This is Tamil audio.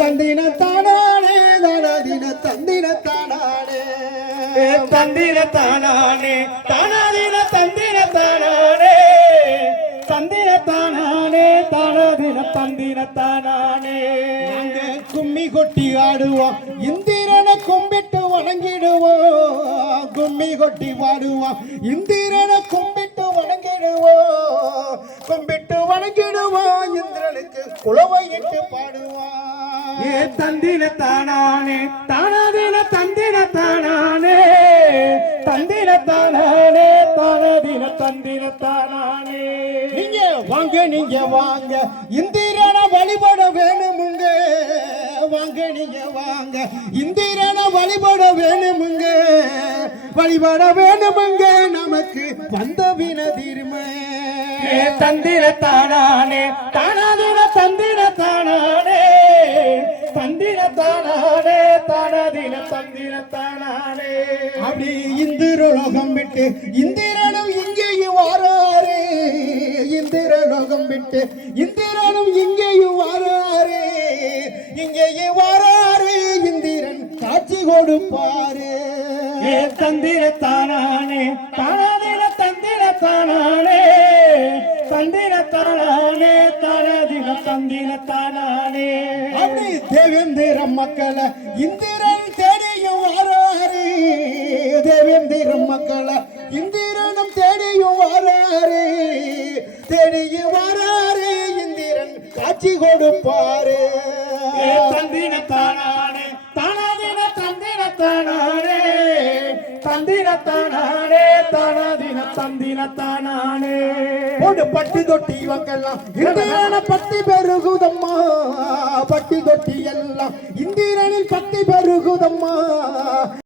தந்தின தானானே தானாதின தந்தின தானானே தந்திர தானானே தானாதின தந்திர தானானே தந்திர தானானே தானாதின தந்திர தானானே கும்மி கொட்டி ஆடுவோம் இந்திரனை கும்பிட்டு வணங்கிடுவோம் கும்மி கொட்டி பாடுவோம் இந்திரனை கும்பிட்டு வணங்கிடுவோம் கும்பிட்டு வணங்கிடுவோம் இந்திரனுக்கு குலவையிட்டு பாடுவோம் தந்திர தானானே தானாதின தந்திர தானானே தந்திர தானானே தானாதின தந்திர தானானே நீங்க வாங்க இந்திரனை வழிபட வேணுமுங்க வாங்க நீங்க வாங்க இந்திரனை வழிபட வேணுமுங்க வழிபட வேணுமுங்க நமக்கு வந்த வினதிருமே தந்திர தானானே தானாதின தந்திர தானானே தந்திர தானானே தானாதின தந்திர தானானே அப்படி இந்திரலோகம் விட்டு இந்திரனும் இங்கேயும் வாராரு இந்திரலோகம் விட்டு இந்திரனும் இங்கேயும் வாராரு இங்கேயும் வாராரு இந்திரன் காட்சி கொடுப்பாரு தந்திர தானானே தானாதின தந்திர தானானே தந்திர தானானே தானாதின தந்திர தானானே அப்படி தேவேந்திர மக்களை இந்திரன் தேடியும் வாராரு தேவேந்திர மக்களை இந்திரனும் தேடியும் வாராரு தேடியும் வாராரு இந்திரன் காட்சி கொடுப்பாரு தந்திர தானானே தானாதின தந்திர தானானே தந்திர தானானே தானாதின தந்திர தானானே ஒரு பட்டி தொட்டி இவங்கெல்லாம் இந்திரன பட்டி பெருகுதம்மா பட்டி தொட்டி எல்லாம் இந்திரனில் பட்டி பெருகுதம்மா